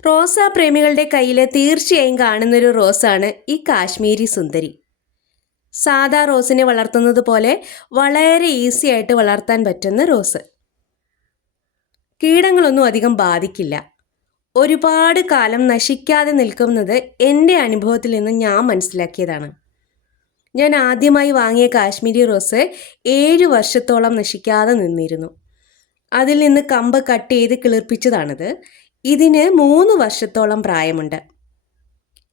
റോസാ പ്രേമികളുടെ കയ്യിൽ തീർച്ചയായും കാണുന്നൊരു റോസാണ് ഈ കാശ്മീരി സുന്ദരി. സാദാ റോസിനെ വളർത്തുന്നത് പോലെ വളരെ ഈസി ആയിട്ട് വളർത്താൻ പറ്റുന്ന റോസ്. കീടങ്ങളൊന്നും അധികം ബാധിക്കില്ല. ഒരുപാട് കാലം നശിക്കാതെ നിൽക്കുന്നത് എന്റെ അനുഭവത്തിൽ നിന്ന് ഞാൻ മനസ്സിലാക്കിയതാണ്. ഞാൻ ആദ്യമായി വാങ്ങിയ കാശ്മീരി റോസ് ഏഴ് വർഷത്തോളം നശിക്കാതെ നിന്നിരുന്നു. അതിൽ നിന്ന് കമ്പ് കട്ട് ചെയ്ത് കിളിർപ്പിച്ചതാണിത്. ഇതിന് മൂന്ന് വർഷത്തോളം പ്രായമുണ്ട്.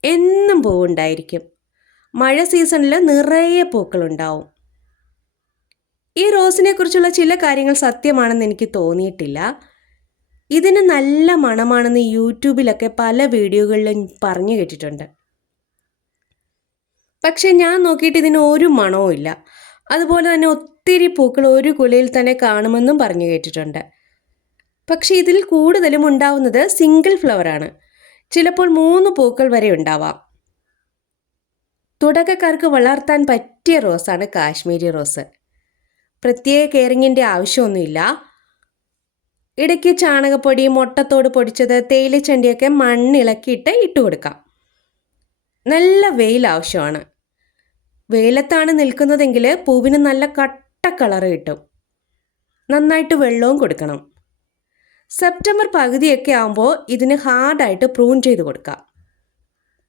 എന്നും പൂവുണ്ടായിരിക്കും. മഴ സീസണിൽ നിറയെ പൂക്കളുണ്ടാവും. ഈ റോസിനെ കുറിച്ചുള്ള ചില കാര്യങ്ങൾ സത്യമാണെന്ന് എനിക്ക് തോന്നിയിട്ടില്ല. ഇതിന് നല്ല മണമാണെന്ന് യൂട്യൂബിലൊക്കെ പല വീഡിയോകളിലും പറഞ്ഞു കേട്ടിട്ടുണ്ട്. പക്ഷെ ഞാൻ നോക്കിയിട്ട് ഇതിന് ഒരു മണവും ഇല്ല അതുപോലെ തന്നെ ഒത്തിരി പൂക്കൾ ഒരു കുലയിൽ തന്നെ കാണുമെന്നും പറഞ്ഞു കേട്ടിട്ടുണ്ട്. പക്ഷേ ഇതിൽ കൂടുതലും ഉണ്ടാവുന്നത് സിംഗിൾ ഫ്ലവറാണ് ചിലപ്പോൾ മൂന്ന് പൂക്കൾ വരെ ഉണ്ടാവാം. തുടക്കക്കാർക്ക് വളർത്താൻ പറ്റിയ റോസാണ് കാശ്മീരി റോസ് പ്രത്യേക കെയറിങ്ങിന്റെ ആവശ്യമൊന്നുമില്ല. ഇടയ്ക്ക് ചാണകപ്പൊടി മുട്ടത്തോട് പൊടിച്ചത് തേയിലച്ചണ്ടിയൊക്കെ മണ്ണിളക്കിയിട്ട് ഇട്ട് കൊടുക്കാം. നല്ല വെയിൽ ആവശ്യമാണ്. വെയിലത്താണ് നിൽക്കുന്നതെങ്കിൽ പൂവിന് നല്ല കട്ട കളർ കിട്ടും. നന്നായിട്ട് വെള്ളവും കൊടുക്കണം. സെപ്റ്റംബർ പകുതിയൊക്കെ ആകുമ്പോൾ ഇതിന് ഹാർഡായിട്ട് പ്രൂൺ ചെയ്ത് കൊടുക്കാം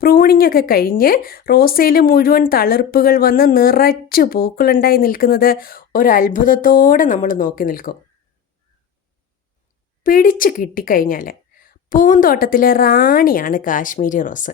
പ്രൂണിംഗ് ഒക്കെ കഴിഞ്ഞ് റോസയിൽ മുഴുവൻ തളിർപ്പുകൾ വന്ന് നിറച്ച് പൂക്കളുണ്ടായി നിൽക്കുന്നത് ഒരു അത്ഭുതത്തോടെ നമ്മൾ നോക്കി നിൽക്കും. പിടിച്ച് കിട്ടിക്കഴിഞ്ഞാൽ പൂന്തോട്ടത്തിലെ റാണിയാണ് കാശ്മീരി റോസ്.